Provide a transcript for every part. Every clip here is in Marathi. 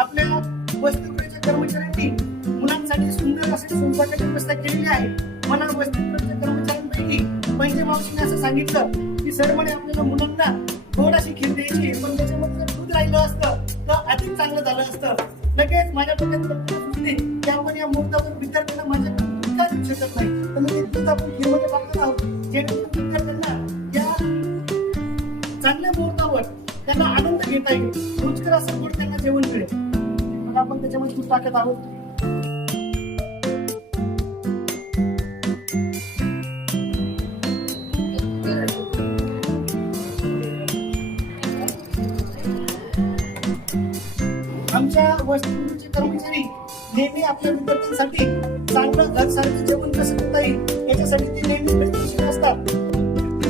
आपल्या वसतिगृहाच्या कर्मचाऱ्यांनी मुलांसाठी सुंदर असे स्वयंपाकाची व्यवस्था केलेली आहे मला वसतिगृहाच्या कर्मचाऱ्यांपैकी पंजे मावशीने असं सांगितलं की सर म्हणे आपल्याला मुलांना गोड अशी खीर द्यायची पण त्याच्यामध्ये जर दूध राहिलं असतं तर अधिक चांगलं झालं असतं. लगेच माझ्या डोक्यात की आपण या मुहूर्तावर विद्यार्थ्यांना माझ्या का देऊ शकत नाही. तर मग दूध आपण खीरमध्ये टाकत आहोत. जेणेकरून विद्यार्थ्यांना या चांगल्या मुहूर्तावर त्यांना आनंद घेता येईल. रुचकर असं गोड त्यांना जेवण मिळेल. मग आपण त्याच्यामध्ये दूध टाकत आहोत. आमच्या वसतिगृहाचे कर्मचारी नेहमी आपल्या विद्यार्थ्यांसाठी चांगलं घरसारखं जेवण कसं करता येईल याच्यासाठी ते नेहमी प्रयत्नशील असतात.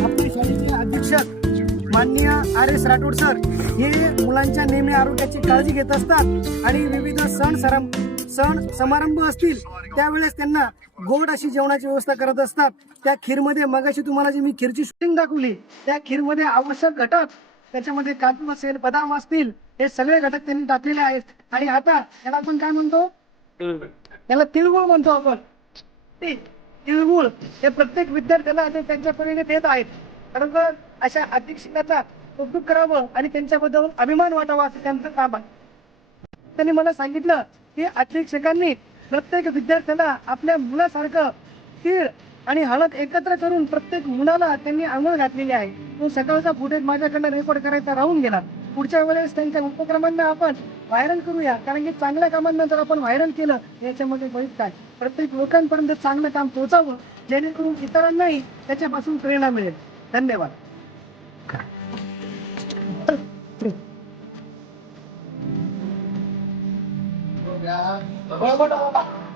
आपले शाळेचे अधीक्षक माननीय आर एस राठोड सर हे मुलांच्या नेहमी आरोग्याची काळजी घेत असतात आणि विविध सण सरम सण समारंभ असतील त्यावेळेस त्यांना गोड अशी जेवणाची व्यवस्था करत असतात. त्या खीरमध्ये मगाशी तुम्हाला जी मी खीरची शूटिंग दाखवली त्या खीरमध्ये आवश्यक घटक त्याच्यामध्ये काजू असेल बदाम असतील हे सगळे घटक त्यांनी टाकलेले आहेत. आणि आता याला आपण काय म्हणतो? त्याला तिळगुळ म्हणतो आपण. तिळगुळ हे प्रत्येक विद्यार्थ्याला ते त्यांच्या परीने देत आहेत. कारण अशा अध्यक्षाचा कौतुक करावं आणि त्यांच्याबद्दल अभिमान वाटावा असं त्यांचं काम आहे. त्यांनी मला सांगितलं की अध्यक्षकांनी प्रत्येक विद्यार्थ्याला आपल्या मुलासारखं तीळ आणि हळद एकत्र करून प्रत्येक मुलाला त्यांनी आंघोळ घातलेली आहे. तो सकाळचा फुटेज माझ्याकडनं रेकॉर्ड करायचा राहून गेला. पुढच्या वेळेस त्यांच्या उपक्रमांना आपण व्हायरल करूया. कारण की चांगल्या कामांना जर आपण व्हायरल केलं याच्यामध्ये बरीच काय? प्रत्येक लोकांपर्यंत चांगलं काम पोहोचावं जेणेकरून इतरांनाही त्याच्यापासून प्रेरणा मिळेल. धन्यवाद Yeah.